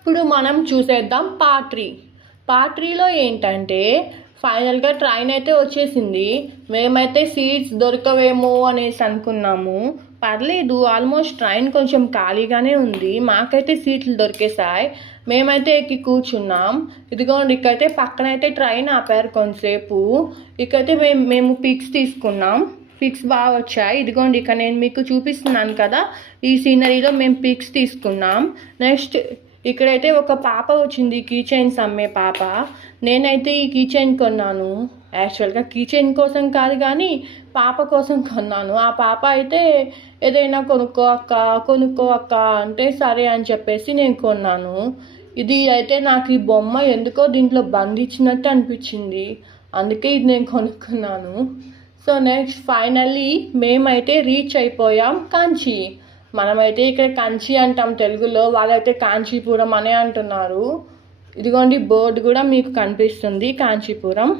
ఇప్పుడు మనం చూసేద్దాం పార్ట్ త్రీలో ఏంటంటే ఫైనల్గా ట్రైన్ అయితే వచ్చేసింది. మేమైతే సీట్స్ దొరకవేమో అనేసి అనుకున్నాము. పర్లేదు, ఆల్మోస్ట్ ట్రైన్ కొంచెం ఖాళీగానే ఉంది. మాకైతే సీట్లు దొరికేసాయి. మేమైతే ఎక్కి కూర్చున్నాం. ఇదిగోండి, ఇక్కడైతే పక్కనైతే ట్రైన్ ఆపారు కొంతసేపు. ఇక్కడైతే మేము పిక్స్ తీసుకున్నాం. పిక్స్ బాగా వచ్చాయి. ఇదిగోండి, ఇక్కడ నేను మీకు చూపిస్తున్నాను కదా, ఈ సీనరీలో మేము పిక్స్ తీసుకున్నాం. నెక్స్ట్ ఇక్కడైతే ఒక పాప వచ్చింది, కీ చైన్స్ అమ్మే పాప. నేనైతే ఈ కీ చైన్ కొన్నాను. యాక్చువల్గా కీ చైన్ కోసం కాదు కానీ పాప కోసం కొన్నాను. ఆ పాప అయితే ఏదైనా కొనుక్కో అక్క అంటే సరే అని చెప్పేసి నేను కొన్నాను. ఇది అయితే నాకు ఈ బొమ్మ ఎందుకో దీంట్లో బంధించినట్టు అనిపించింది, అందుకే ఇది నేను కొనుక్కున్నాను. సో నెక్స్ట్ ఫైనల్లీ మేమైతే రీచ్ అయిపోయాం కాంచి. మనమైతే ఇక్కడ కంచి అంటాం తెలుగులో, వాళ్ళైతే కాంచీపురం అనే అంటున్నారు. ఇదిగోండి, బోర్డు కూడా మీకు కనిపిస్తుంది కాంచీపురం.